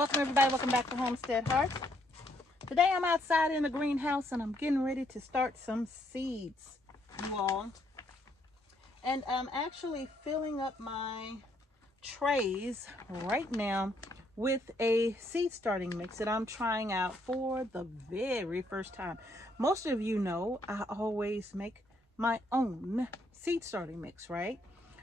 Welcome everybody, welcome back to Homestead Heart. Today I'm outside in the greenhouse and I'm getting ready to start some seeds, you all. And I'm actually filling up my trays right now with a seed starting mix that I'm trying out for the very first time. Most of you know I always make my own seed starting mix, right?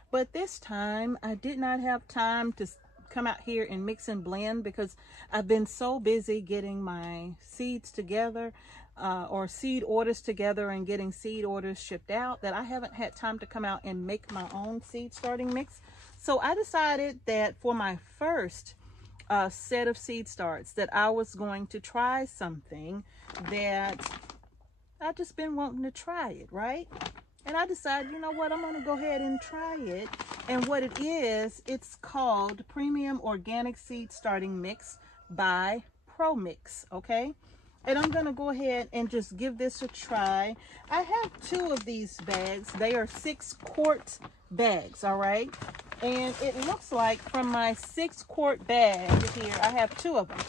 But this time I did not have time to come out here and mix and blend because I've been so busy getting my seeds together or seed orders together and getting seed orders shipped out that I haven't had time to come out and make my own seed starting mix. So I decided that for my first set of seed starts that I was going to try something that I've just been wanting to try it, right? And I decided, you know what, I'm going to go ahead and try it. And what it is, it's called Premium Organic Seed Starting Mix by ProMix, okay? And I'm going to go ahead and just give this a try. I have two of these bags. They are 6-quart bags, all right? And it looks like from my 6-quart bag here, I have two of them.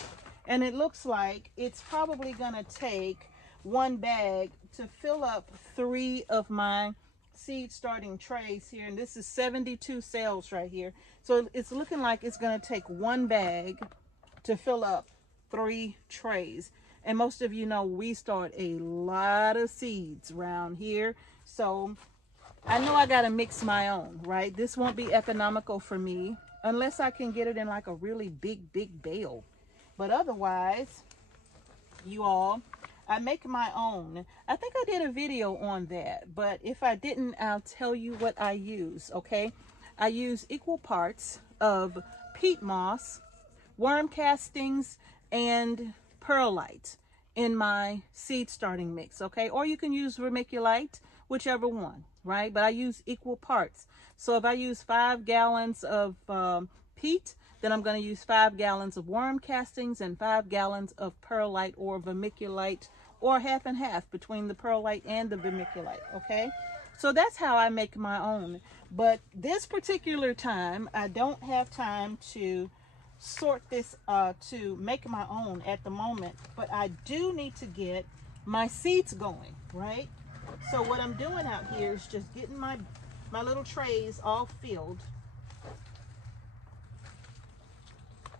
And it looks like it's probably going to take one bag to fill up 3 of my seed starting trays here, and this is 72 cells right here, so it's looking like it's going to take one bag to fill up 3 trays. And most of you know we start a lot of seeds around here, so I know I got to mix my own, right? This won't be economical for me unless I can get it in like a really big bale, but otherwise, you all, I make my own. I think I did a video on that, but if I didn't, I'll tell you what I use, okay? I use equal parts of peat moss, worm castings, and perlite in my seed starting mix, okay? Or you can use vermiculite, whichever one, right? But I use equal parts. So if I use 5 gallons of peat, then I'm going to use 5 gallons of worm castings and 5 gallons of perlite or vermiculite, or half and half between the perlite and the vermiculite, okay? So that's how I make my own. But this particular time, I don't have time to sort this to make my own at the moment, but I do need to get my seeds going, right? So what I'm doing out here is just getting my little trays all filled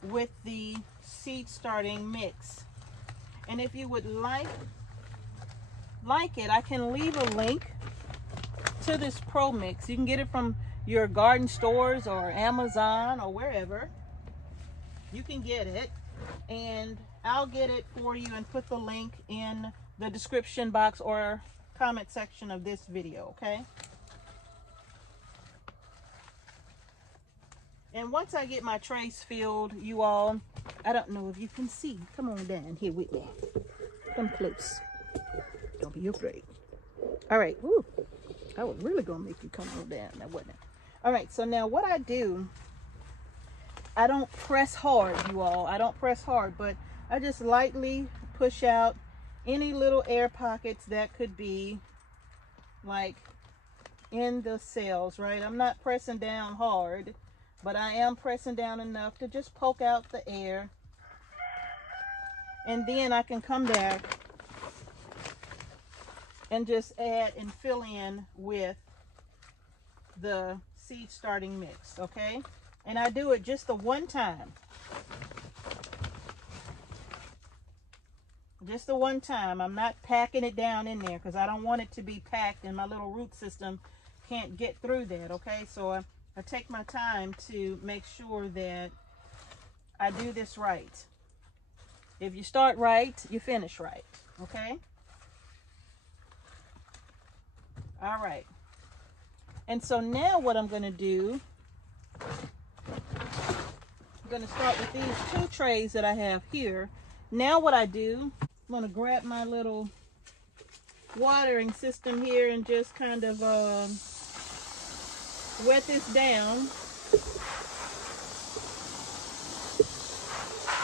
with the seed starting mix. And if you would like it, I can leave a link to this Pro Mix. You can get it from your garden stores or Amazon or wherever. You can get it, and I'll get it for you and put the link in the description box or comment section of this video, okay? And once I get my trays filled, you all, I don't know if you can see. Come on down here with me. Come close. Don't be afraid. All right. Woo. I was really going to make you come on down. Now, wasn't it? All right. So now what I do, I don't press hard, you all. I don't press hard, but I just lightly push out any little air pockets that could be like in the cells, right? I'm not pressing down hard, but I am pressing down enough to just poke out the air. And then I can come back and just add and fill in with the seed starting mix, okay? And I do it just the one time. Just the one time. I'm not packing it down in there because I don't want it to be packed and my little root system can't get through that, okay? So I take my time to make sure that I do this right. If you start right, you finish right, okay? All right. And so now what I'm going to do, I'm going to start with these 2 trays that I have here. Now what I do, I'm going to grab my little watering system here and just kind of wet this down.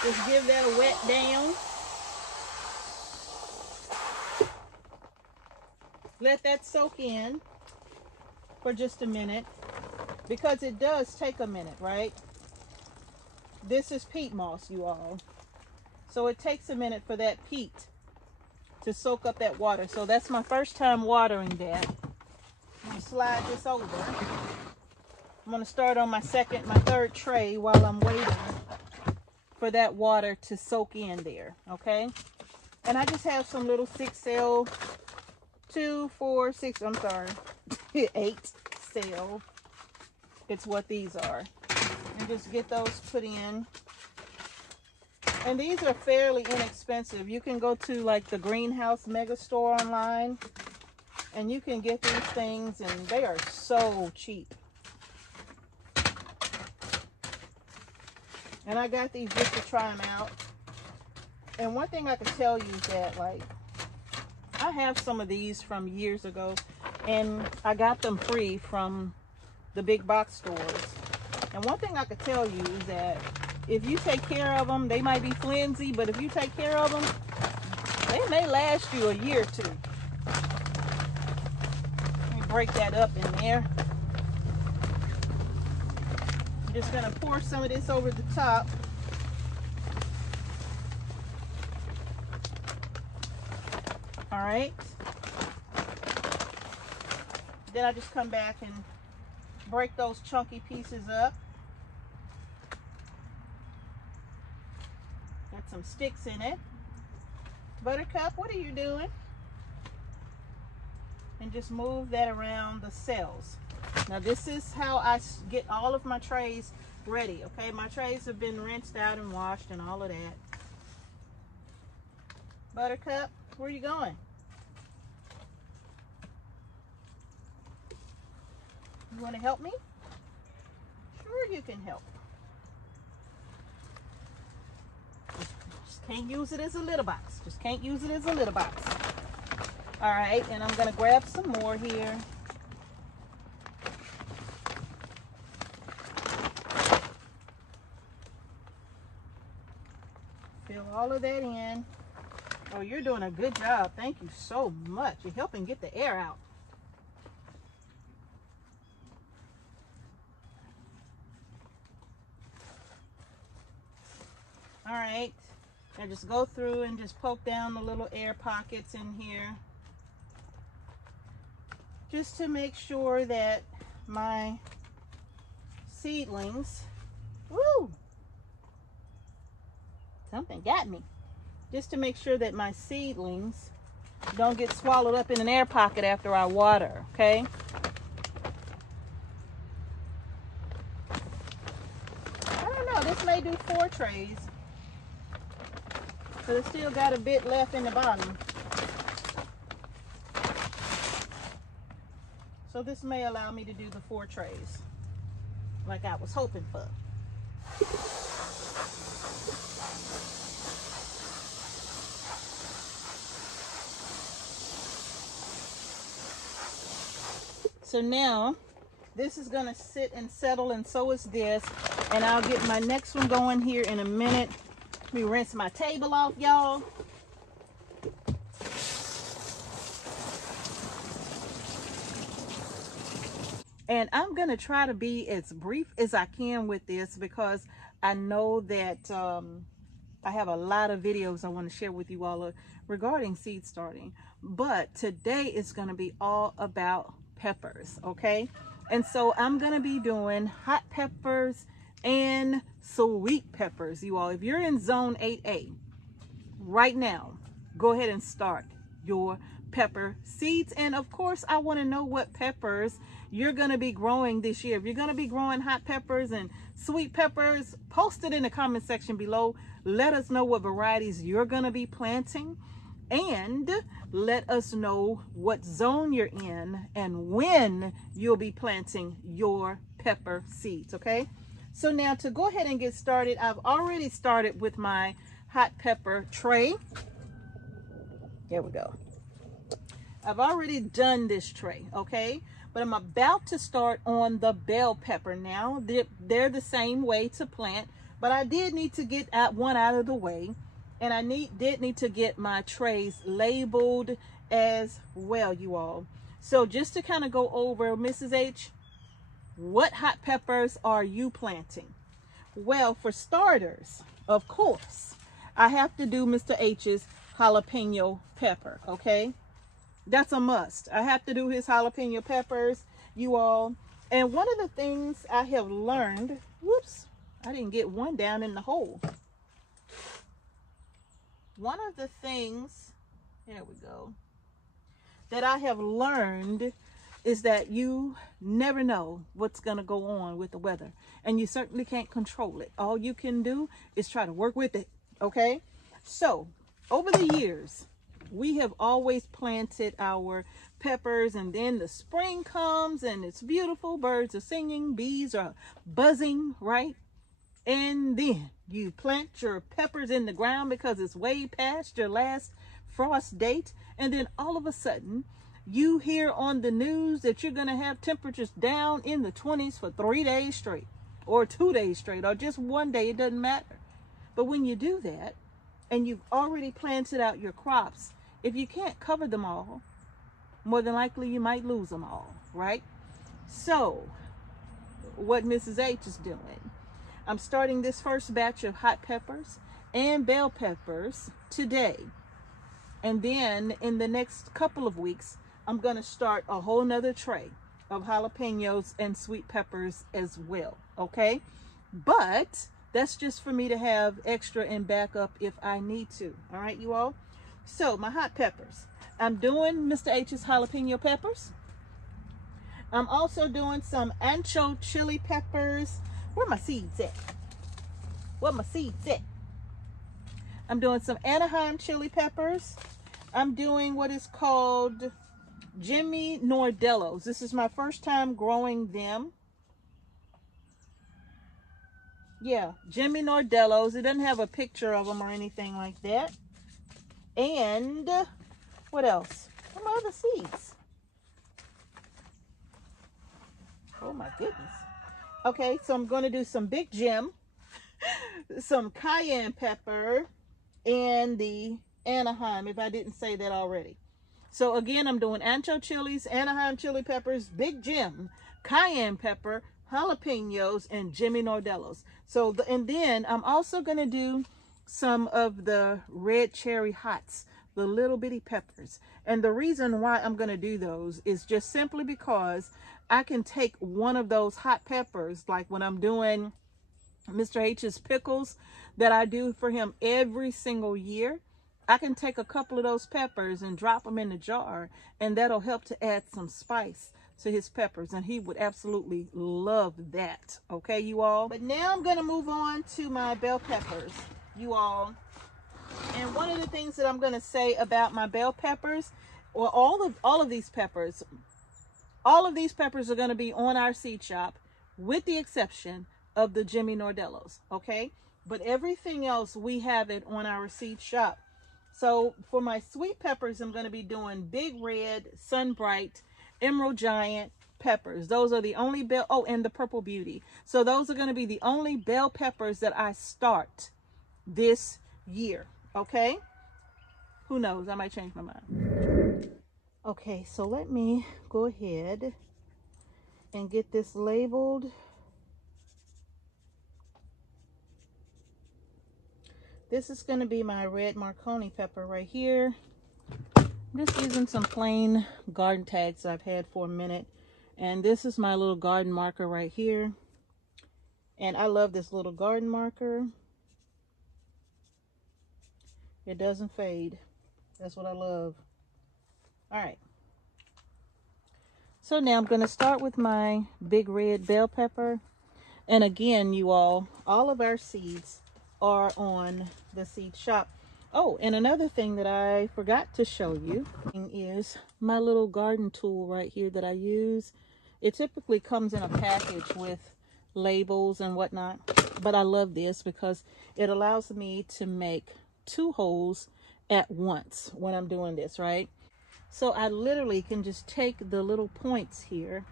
Just give that a wet down. Let that soak in for just a minute, because it does take a minute, right? this is peat moss, you all. So it takes a minute for that peat to soak up that water. So that's my first time watering that. I'm going to slide this over. I'm going to start on my third tray while I'm waiting for that water to soak in there, okay? And I just have some little 6 cell, 2, 4, 6, I'm sorry, 8 cell. It's what these are. And just get those put in. And these are fairly inexpensive. You can go to like the Greenhouse Mega Store online and you can get these things and they are so cheap. And I got these just to try them out. And one thing I can tell you is that, like, I have some of these from years ago and I got them free from the big box stores. And one thing I could tell you is that if you take care of them, they might be flimsy, but if you take care of them, they may last you a year or two. Let me break that up in there. I'm just going to pour some of this over the top. All right. Then I just come back and break those chunky pieces up. Got some sticks in it. Buttercup, what are you doing? And just move that around the cells. Now this is how I get all of my trays ready, okay? My trays have been rinsed out and washed and all of that. Buttercup, where are you going? You want to help me? Sure you can help. Just can't use it as a litter box. Just can't use it as a litter box. All right, and I'm going to grab some more here. Fill all of that in. Oh, you're doing a good job. Thank you so much. You're helping get the air out. All right, now just go through and just poke down the little air pockets in here, just to make sure that my seedlings, woo, something got me, just to make sure that my seedlings don't get swallowed up in an air pocket after I water, okay? I don't know, this may do 4 trays. So it's still got a bit left in the bottom. So this may allow me to do the 4 trays like I was hoping for. So now this is going to sit and settle, and so is this. And I'll get my next one going here in a minute. Let me rinse my table off, y'all. And I'm going to try to be as brief as I can with this because I know that I have a lot of videos I want to share with you all regarding seed starting. But today is going to be all about peppers, okay? And so I'm going to be doing hot peppers and sweet peppers, you all. If you're in zone 8A right now, go ahead and start your pepper seeds. And of course, I want to know what peppers you're going to be growing this year. If you're going to be growing hot peppers and sweet peppers, post it in the comment section below. Let us know what varieties you're going to be planting, and let us know what zone you're in and when you'll be planting your pepper seeds, okay? So now to go ahead and get started, I've already started with my hot pepper tray. There we go. I've already done this tray, okay? But I'm about to start on the bell pepper now. They're the same way to plant, but I did need to get one out of the way. And I did need to get my trays labeled as well, you all. So just to kind of go over, Mrs. H, what hot peppers are you planting? Well, for starters, of course, I have to do Mr. H's jalapeno pepper, okay? That's a must. I have to do his jalapeno peppers, you all. And one of the things I have learned, whoops, I didn't get one down in the hole. One of the things, there we go, that I have learned is that you never know what's going to go on with the weather. And you certainly can't control it. All you can do is try to work with it, okay? So, over the years, we have always planted our peppers, and then the spring comes and it's beautiful. Birds are singing, bees are buzzing, right? And then you plant your peppers in the ground because it's way past your last frost date. And then all of a sudden, you hear on the news that you're going to have temperatures down in the 20s for 3 days straight, or 2 days straight, or just one day. It doesn't matter. But when you do that, and you've already planted out your crops, if you can't cover them all, more than likely you might lose them all, right? So, what Mrs. H is doing, I'm starting this first batch of hot peppers and bell peppers today. And then in the next couple of weeks, I'm going to start a whole nother tray of jalapenos and sweet peppers as well, okay? But that's just for me to have extra and backup if I need to, all right, you all? So, my hot peppers. I'm doing Mr. H's jalapeno peppers. I'm also doing some ancho chili peppers. Where my seeds at? Where my seeds at? I'm doing some Anaheim chili peppers. I'm doing what is called Jimmy Nordellos. This is my first time growing them. Yeah, Jimmy Nordellos. It doesn't have a picture of them or anything like that. And what else? What are my other seeds? Oh my goodness. Okay, so I'm going to do some Big Jim, some cayenne pepper, and the Anaheim, if I didn't say that already. So again, I'm doing ancho chilies, Anaheim chili peppers, Big Jim, cayenne pepper, jalapenos, and Jimmy Nordellos. So, and then I'm also going to do some of the red cherry hots, the little bitty peppers. And the reason why I'm going to do those is just simply because I can take one of those hot peppers, like when I'm doing Mr. H's pickles that I do for him every single year. I can take a couple of those peppers and drop them in the jar, and that'll help to add some spice to his peppers, and he would absolutely love that, okay, you all? But now I'm going to move on to my bell peppers, you all. And one of the things that I'm going to say about my bell peppers, or all of these peppers are going to be on our seed shop, with the exception of the Jimmy Nordellos, okay? But everything else, we have it on our seed shop. So for my sweet peppers, I'm going to be doing Big Red, Sun Bright, Emerald Giant peppers. Those are the only bell, oh, and the Purple Beauty. So those are going to be the only bell peppers that I start this year, okay? Who knows? I might change my mind. Okay, so let me go ahead and get this labeled. This is going to be my red Marconi pepper right here. I'm just using some plain garden tags I've had for a minute. And this is my little garden marker right here. And I love this little garden marker. It doesn't fade. That's what I love. All right. So now I'm going to start with my big red bell pepper. And again, you all of our seeds are on the seed shop. Oh, and another thing that I forgot to show you is my little garden tool right here that I use. It typically comes in a package with labels and whatnot, but I love this because it allows me to make 2 holes at once when I'm doing this, right? So I literally can just take the little points here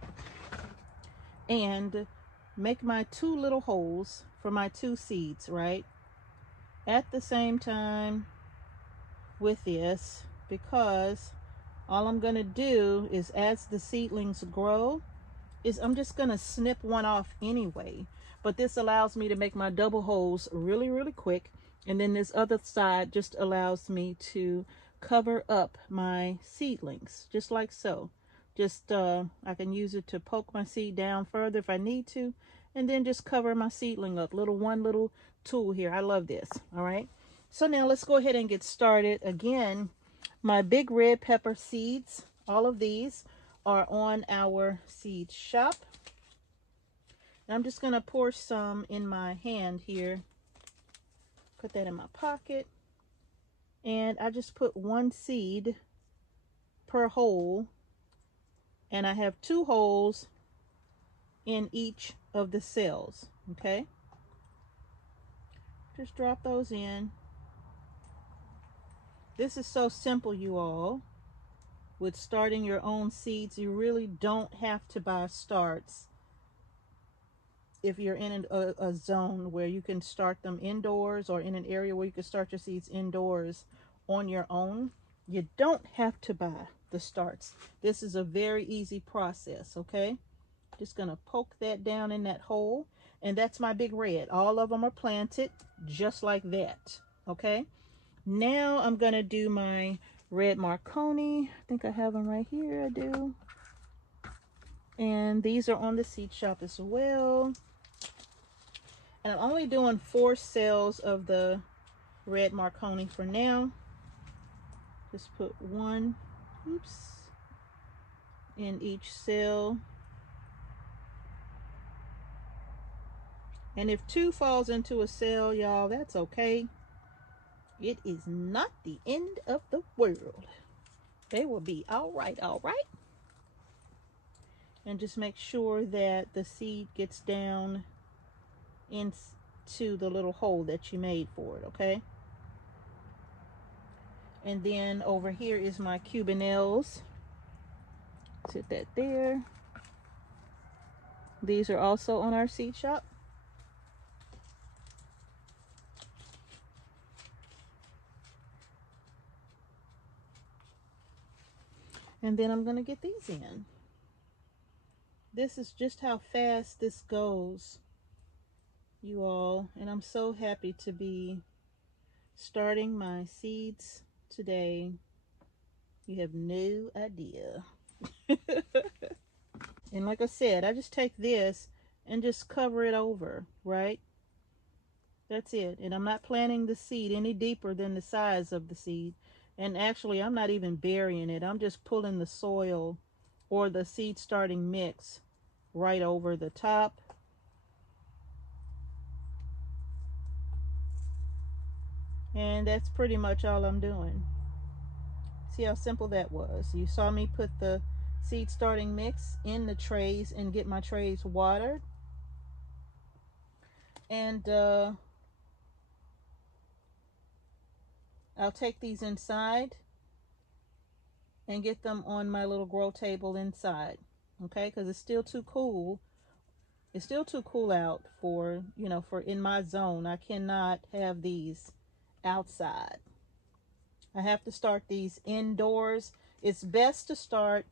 and make my 2 little holes for my 2 seeds, right? At the same time with this, because all I'm going to do is, as the seedlings grow, is I'm just gonna snip one off anyway, but this allows me to make my double holes really, really quick. And then this other side just allows me to cover up my seedlings, just like so. Just I can use it to poke my seed down further if I need to, and then just cover my seedling up. One little tool here. I love this. All right, so now let's go ahead and get started. Again, my big red pepper seeds, all of these are on our seed shop. And I'm just going to pour some in my hand here. Put that in my pocket. And I just put one seed per hole. And I have 2 holes in each of the cells. Okay? Just drop those in. This is so simple, you all. With starting your own seeds, you really don't have to buy starts. If you're in a zone where you can start them indoors, or in an area where you can start your seeds indoors on your own, you don't have to buy the starts. This is a very easy process, okay? Just gonna poke that down in that hole, and that's my big red. All of them are planted just like that, okay? Now I'm gonna do my red Marconi. I think I have them right here. I do. And these are on the seed shop as well. And I'm only doing 4 cells of the red Marconi for now. Just put one, in each cell. And if 2 falls into a cell, y'all, that's okay. It is not the end of the world. They will be all right, all right. And just make sure that the seed gets down into the little hole that you made for it, okay? And then over here is my Cubanelles. Sit that there. These are also on our seed shop. And then I'm going to get these in. This is just how fast this goes, you all. And I'm so happy to be starting my seeds today. You have no idea. And like I said, I just take this and just cover it over, right? That's it. And I'm not planting the seed any deeper than the size of the seed. And actually, I'm not even burying it. I'm just pulling the soil or the seed starting mix right over the top. And that's pretty much all I'm doing. See how simple that was? You saw me put the seed starting mix in the trays and get my trays watered. And I'll take these inside and get them on my little grow table inside, okay? Because it's still too cool. It's still too cool out for, you know, for in my zone. I cannot have these outside. I have to start these indoors. It's best to start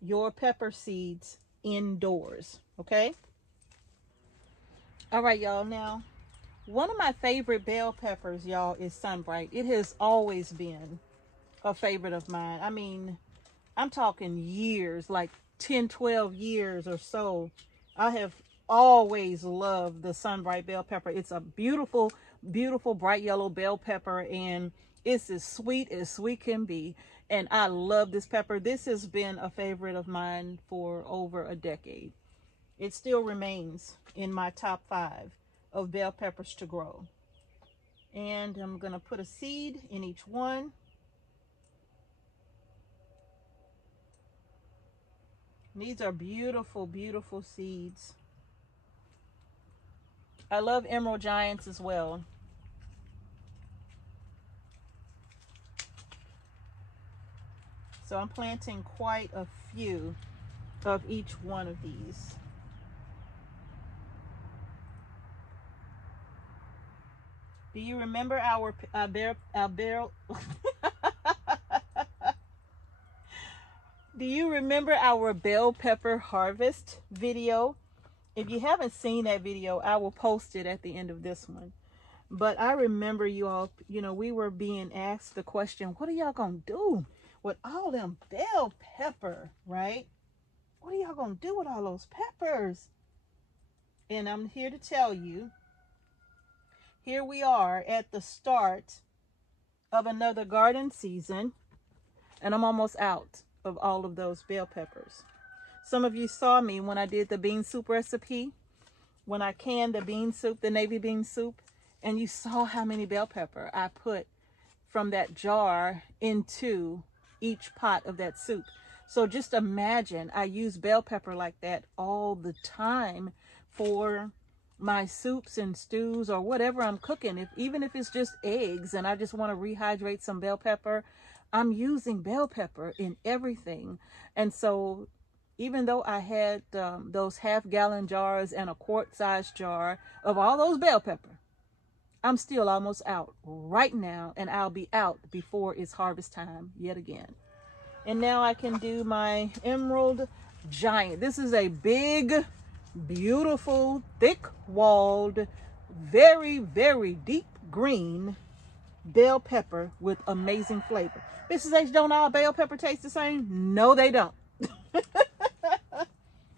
your pepper seeds indoors, okay? All right, y'all. Now, one of my favorite bell peppers, y'all, is Sunbright. It has always been a favorite of mine. I mean, I'm talking years, like 10, 12 years or so. I have always loved the Sunbright bell pepper. It's a beautiful, beautiful bright yellow bell pepper, and it's as sweet can be. And I love this pepper. This has been a favorite of mine for over a decade. It still remains in my top 5 of bell peppers to grow. And I'm going to put a seed in each one. These are beautiful, beautiful seeds. I love Emerald Giants as well. So I'm planting quite a few of each one of these. Do you remember our barrel? Do you remember our bell pepper harvest video? If you haven't seen that video, I will post it at the end of this one. But I remember you all, you know, we were being asked the question, what are y'all gonna do with all them bell pepper, right? What are y'all gonna do with all those peppers? And I'm here to tell you, here we are at the start of another garden season, and I'm almost out of all of those bell peppers. Some of you saw me when I did the bean soup recipe, when I canned the bean soup, the navy bean soup, and you saw how many bell pepper I put from that jar into each pot of that soup. So just imagine, I use bell pepper like that all the time for my soups and stews or whatever I'm cooking. Even if it's just eggs and I just want to rehydrate some bell pepper, I'm using bell pepper in everything. And so even though I had those half-gallon jars and a quart-sized jar of all those bell pepper, I'm still almost out right now, and I'll be out before it's harvest time yet again. And now I can do my Emerald Giant. This is a big, beautiful, thick-walled, very, very deep green bell pepper with amazing flavor. Mrs. H, don't all bell pepper taste the same? No, they don't.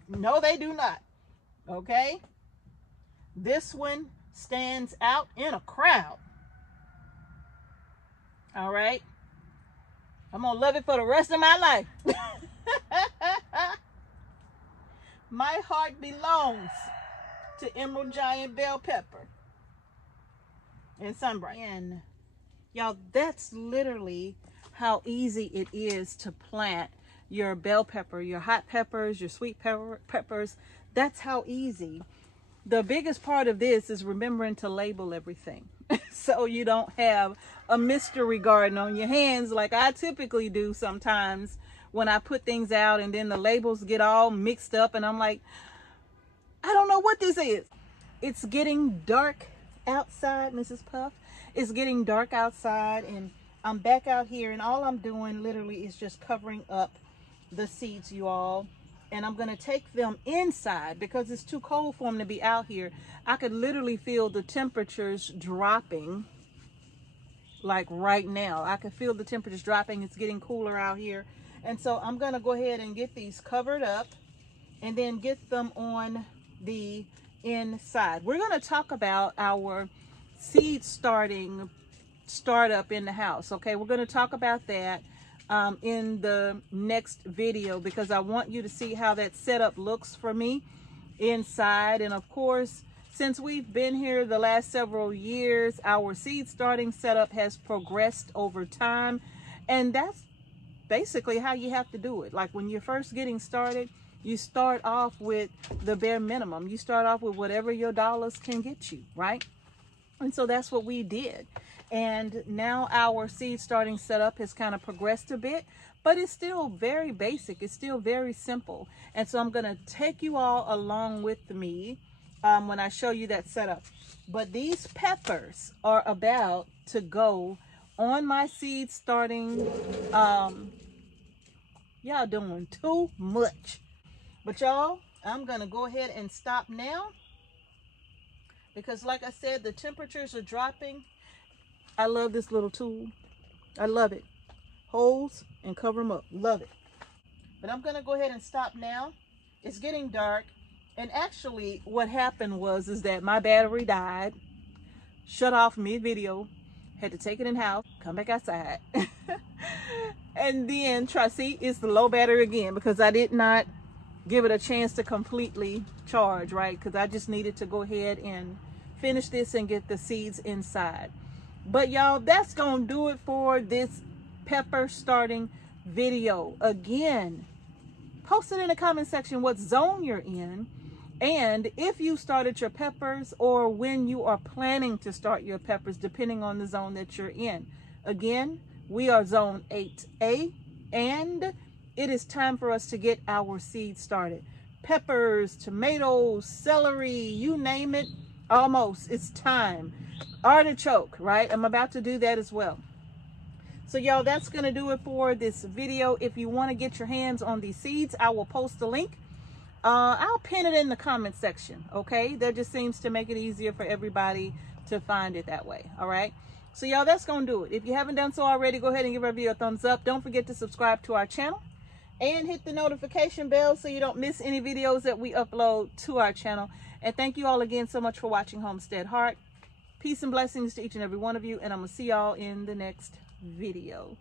No, they do not. Okay? This one stands out in a crowd. All right? I'm going to love it for the rest of my life. My heart belongs to Emerald Giant bell pepper and Sunbright. And y'all, that's literally how easy it is to plant your bell pepper, your hot peppers, your sweet peppers. That's how easy. The biggest part of this is remembering to label everything so you don't have a mystery garden on your hands like I typically do sometimes when I put things out, and then the labels get all mixed up and I'm like, I don't know what this is. It's getting dark outside, Mrs. Puff. It's getting dark outside, and I'm back out here, and all I'm doing literally is just covering up the seeds, you all. And I'm going to take them inside because it's too cold for them to be out here. I could literally feel the temperatures dropping like right now. I could feel the temperatures dropping. It's getting cooler out here. And so I'm going to go ahead and get these covered up and then get them on the inside. We're going to talk about our seed startup in the house. Okay, we're going to talk about that in the next video, because I want you to see how that setup looks for me inside. And of course, since we've been here the last several years, our seed starting setup has progressed over time, and that's basically how you have to do it. Like when you're first getting started, you start off with the bare minimum. You start off with whatever your dollars can get you, right? And so that's what we did. And now our seed starting setup has kind of progressed a bit, but it's still very basic. It's still very simple. And so I'm going to take you all along with me when I show you that setup. But these peppers are about to go on my seed starting. Y'all doing too much. But y'all, I'm going to go ahead and stop now, because like I said, the temperatures are dropping. I love this little tool. I love it. Holes and cover them up. Love it. But I'm going to go ahead and stop now. It's getting dark. And actually what happened is that my battery died. Shut off mid-video. Had to take it in house. Come back outside. And then see, it's the low battery again because I did not give it a chance to completely charge, right? Because I just needed to go ahead and finish this and get the seeds inside. But y'all, that's gonna do it for this pepper starting video. Again, post it in the comment section what zone you're in, and if you started your peppers or when you are planning to start your peppers, depending on the zone that you're in. Again, we are zone 8A, and it is time for us to get our seeds started. Peppers, tomatoes, celery, you name it, almost, it's time. Artichoke, right? I'm about to do that as well. So y'all, that's going to do it for this video. If you want to get your hands on these seeds, I will post the link. I'll pin it in the comment section. Okay, that just seems to make it easier for everybody to find it that way. All right, so y'all, that's going to do it. If you haven't done so already, go ahead and give our video a thumbs up. Don't forget to subscribe to our channel and hit the notification bell so you don't miss any videos that we upload to our channel. And thank you all again so much for watching Homestead Heart. Peace and blessings to each and every one of you, and I'm gonna see y'all in the next video.